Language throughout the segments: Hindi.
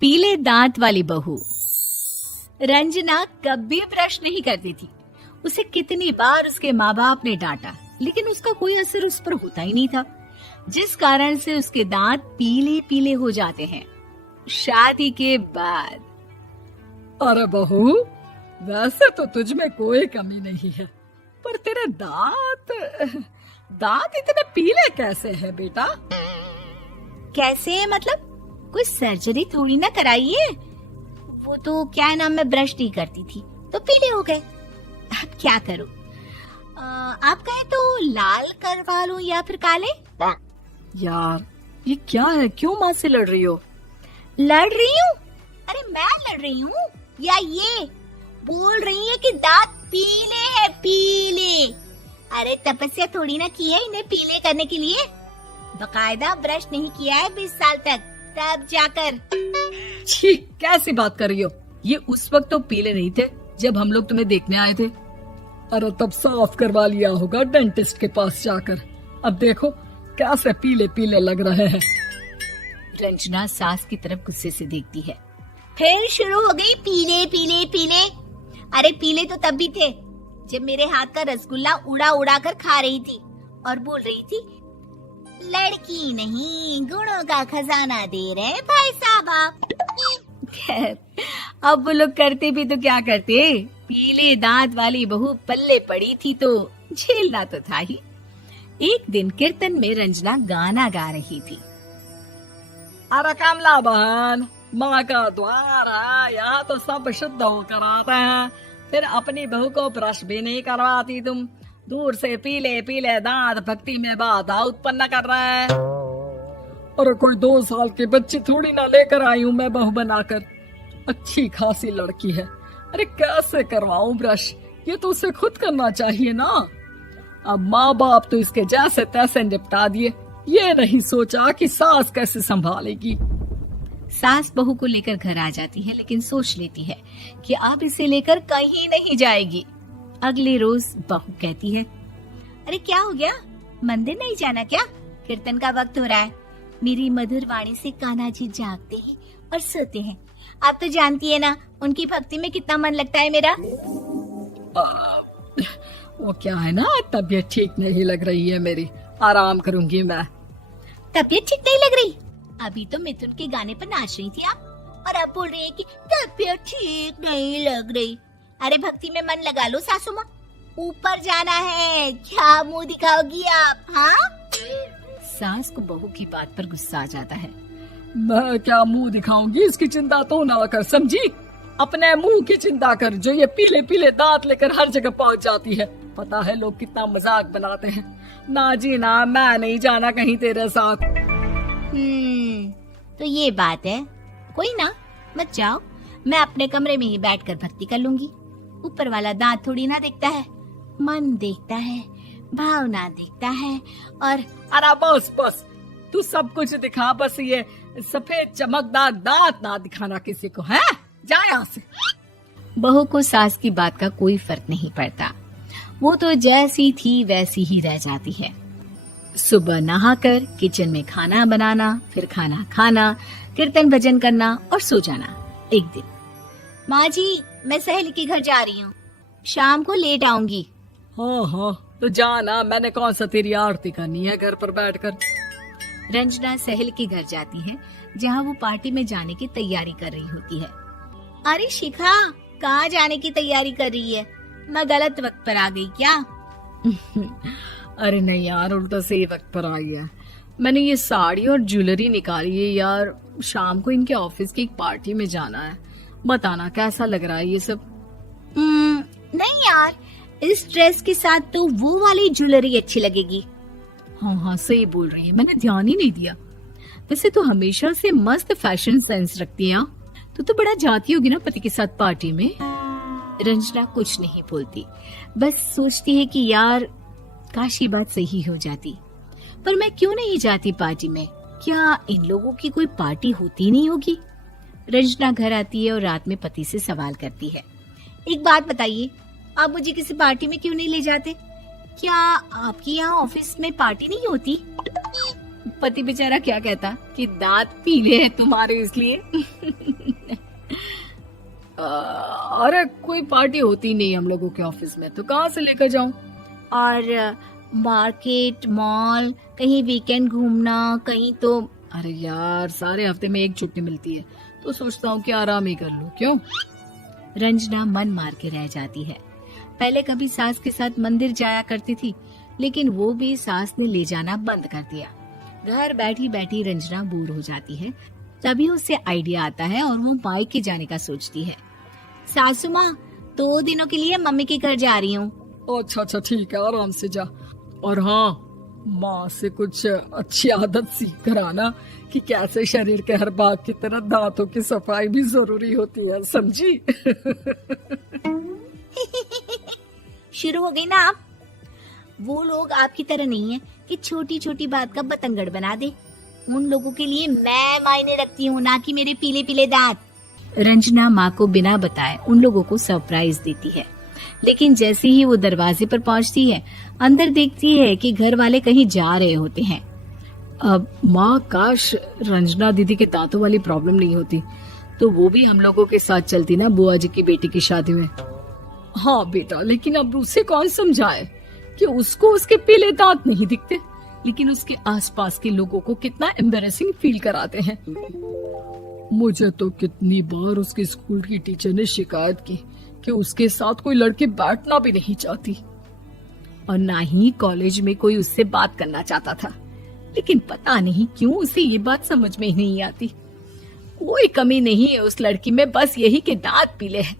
पीले दांत वाली बहू। रंजना कभी ब्रश नहीं करती थी। उसे कितनी बार उसके माँ बाप ने डांटा, लेकिन उसका कोई असर उस पर होता ही नहीं था, जिस कारण से उसके दांत पीले पीले हो जाते हैं। शादी के बाद अरे बहू, वैसे तो तुझ में कोई कमी नहीं है, पर तेरे दांत इतने पीले कैसे हैं बेटा? कैसे मतलब? कोई सर्जरी थोड़ी ना कराइए। वो तो क्या नाम, मैं ब्रश नहीं करती थी तो पीले हो गए। अब क्या करूं? आप कहें तो लाल करवा लूं या फिर काले? यार ये क्या है, क्यों माँ से लड़ रही हो? लड़ रही हूँ? अरे मैं लड़ रही हूँ या ये बोल रही है कि दांत पीले हैं, पीले। अरे तपस्या थोड़ी ना की है इन्हें पीले करने के लिए। बकायदा ब्रश नहीं किया है 20 साल तक, तब जाकर। छी, कैसी बात कर रही हो? ये उस वक्त तो पीले नहीं थे जब हम लोग तुम्हें देखने आए थे। अरे तब साफ करवा लिया होगा डेंटिस्ट के पास जाकर। अब देखो कैसे पीले पीले लग रहे हैं। रंजना सास की तरफ गुस्से से देखती है। फिर शुरू हो गई पीले पीले पीले। अरे पीले तो तब भी थे जब मेरे हाथ का रसगुल्ला उड़ा उड़ा कर खा रही थी और बोल रही थी, लड़की नहीं गुणों का खजाना दे रहे भाई साहब आप। खैर, अब वो लोग करते भी तो क्या करते, पीले दांत वाली बहू पल्ले पड़ी थी तो झेलना तो था ही। एक दिन कीर्तन में रंजना गाना गा रही थी। अरे कमला बहन, माँ का द्वार है, यहाँ तो सब शुद्ध होकर आते हैं, फिर अपनी बहू को ब्रश भी नहीं करवाती तुम। दूर से पीले पीले दांत भक्ति में बाधा उत्पन्न कर रहे हैं। अरे कोई 2 साल की बच्ची थोड़ी ना लेकर आई हूँ मैं बहू बनाकर। अच्छी खासी लड़की है, अरे कैसे करवाऊं ब्रश? ये तो उसे खुद करना चाहिए ना। अब माँ बाप तो इसके जैसे तैसे निपटा दिए, ये नहीं सोचा कि सास कैसे संभालेगी। सास बहू को लेकर घर आ जाती है, लेकिन सोच लेती है कि अब इसे लेकर कहीं नहीं जाएगी। अगले रोज बहू कहती है, अरे क्या हो गया, मंदिर नहीं जाना क्या? कीर्तन का वक्त हो रहा है। मेरी मधुर वाणी से कान्हा जी जागते हैं और सोते हैं। आप तो जानती है ना उनकी भक्ति में कितना मन लगता है मेरा। वो क्या है ना, तबीयत ठीक नहीं लग रही है मेरी, आराम करूंगी मैं। तबीयत ठीक नहीं लग रही? अभी तो मिथुन के गाने पर नाच रही थी आप, और अब बोल रही है कि तबीयत ठीक नहीं लग रही। अरे भक्ति में मन लगा लो सासू माँ, ऊपर जाना है, क्या मुंह दिखाओगी आप? हाँ? सास को बहू की बात पर गुस्सा आ जाता है। मैं क्या मुंह दिखाऊंगी, इसकी चिंता तो ना कर, समझी? अपने मुंह की चिंता कर, जो ये पीले पीले दांत लेकर हर जगह पहुंच जाती है। पता है लोग कितना मजाक बनाते हैं। ना जी ना, मैं नहीं जाना कहीं तेरे साथ। तो ये बात है, कोई ना, मत जाओ, मैं अपने कमरे में ही बैठकर भक्ति कर लूंगी। ऊपर वाला दांत थोड़ी ना देखता है, मन देखता है, भावना देखता है। और अरे बस बस, तू सब कुछ दिखा, बस ये सफेद चमकदार दांत ना दिखाना किसी को, है? जा यहाँ से। बहू को सास की बात का कोई फर्क नहीं पड़ता, वो तो जैसी थी वैसी ही रह जाती है। सुबह नहाकर किचन में खाना बनाना, फिर खाना खाना, कीर्तन भजन करना और सो जाना। एक दिन, माँ जी मैं सहेली के घर जा रही हूँ, शाम को लेट आऊंगी। हाँ हाँ तो जाना, मैंने कौन सा तेरी आरती करनी है घर पर बैठकर। रंजना सहेली के घर जाती है, जहाँ वो पार्टी में जाने की तैयारी कर रही होती है। अरे शिखा, कहाँ जाने की तैयारी कर रही है? मैं गलत वक्त पर आ गई क्या? अरे नहीं यार, उल्टा सही वक्त पर आ गया। मैंने ये साड़ी और ज्वेलरी निकाली है यार, शाम को इनके ऑफिस की एक पार्टी में जाना है। बताना कैसा लग रहा है ये सब? नहीं यार, इस ड्रेस के साथ तो वो वाली ज्वेलरी अच्छी लगेगी। हाँ हाँ सही बोल रही है, मैंने ध्यान ही नहीं दिया। वैसे तो हमेशा से मस्त फैशन सेंस रखती है। तो बड़ा जाती होगी ना पति के साथ पार्टी में। रंजना कुछ नहीं बोलती, बस सोचती है कि यार काश ये बात सही हो जाती, पर मैं क्यों नहीं जाती पार्टी में? क्या इन लोगों की कोई पार्टी होती नहीं होगी? रंजना घर आती है और रात में पति से सवाल करती है, एक बात बताइए, आप मुझे किसी पार्टी में क्यों नहीं ले जाते? क्या आपकी यहाँ ऑफिस में पार्टी नहीं होती? पति बेचारा क्या कहता कि दांत पीले हैं तुम्हारे इसलिए। अरे कोई पार्टी होती नहीं हम लोगों के ऑफिस में, तो कहाँ से लेकर जाऊं? और मार्केट, मॉल, कहीं वीकेंड घूमना, कहीं तो। अरे यार, सारे हफ्ते में एक छुट्टी मिलती है, तो सोचता हूँ कि आराम ही कर लूं। क्यों? रंजना मन मार के रह जाती है। पहले कभी सास के साथ मंदिर जाया करती थी, लेकिन वो भी सास ने ले जाना बंद कर दिया। घर बैठी बैठी रंजना बोर हो जाती है। तभी उसे आइडिया आता है और वो मायके जाने का सोचती है। सासू माँ, 2 दिनों के लिए मम्मी के घर जा रही हूँ। अच्छा अच्छा, ठीक है, आराम से जा। और हाँ, माँ से कुछ अच्छी आदत सीख कर आना कि कैसे शरीर के हर भाग की तरह दांतों की सफाई भी जरूरी होती है, समझी? शुरू हो गई ना आप। वो लोग आपकी तरह नहीं है कि छोटी छोटी बात का बतंगड़ बना दे। उन लोगों के लिए मैं मायने रखती हूँ, ना कि मेरे पीले पीले दांत। रंजना माँ को बिना बताए उन लोगों को सरप्राइज देती है, लेकिन जैसे ही वो दरवाजे पर पहुंचती है, अंदर देखती है कि घर वाले कहीं जा रहे होते हैं। अब माँ, काश रंजना दीदी के दांतों वाली प्रॉब्लम नहीं होती, तो वो भी हम लोगों के साथ चलती ना बुआ जी की बेटी की शादी में। हाँ बेटा, लेकिन अब उसे कौन समझाए कि उसको उसके पीले दांत नहीं दिखते, लेकिन उसके आसपास के लोगों को कितना एम्बैरेसिंग फील कराते हैं। मुझे तो कितनी बार उसके स्कूल की टीचर ने शिकायत की कि उसके साथ कोई लड़की बैठना भी नहीं चाहती, और ना ही कॉलेज में कोई उससे बात करना चाहता था। लेकिन पता नहीं क्यों उसे ये बात समझ में ही नहीं आती। कोई कमी नहीं है उस लड़की में, बस यही कि दांत पीले हैं।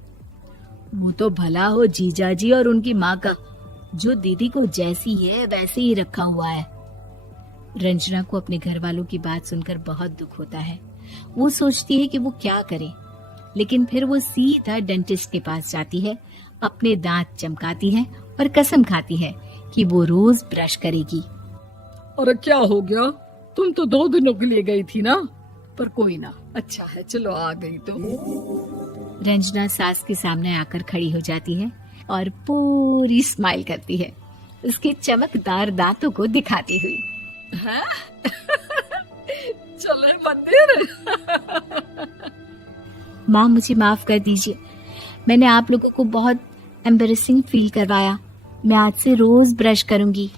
वो तो भला हो जीजा जी और उनकी माँ का, जो दीदी को जैसी है वैसे ही रखा हुआ है। रंजना को अपने घर वालों की बात सुनकर बहुत दुख होता है। वो सोचती है कि वो क्या करे, लेकिन फिर वो सीधा डेंटिस्ट के पास जाती है, अपने दांत चमकाती है और कसम खाती है कि वो रोज ब्रश करेगी। अरे क्या हो गया? तुम तो 2 दिनों के लिए गई थी ना, पर कोई ना, अच्छा है, चलो आ गई तो। रंजना सास के सामने आकर खड़ी हो जाती है और पूरी स्माइल करती है, उसके चमकदार दांतों को दिखाती हुई। हैं? चले मंदिर? माँ, मुझे माफ कर दीजिए, मैंने आप लोगों को बहुत एम्बैरेसिंग फील करवाया। मैं आज से रोज ब्रश करूंगी।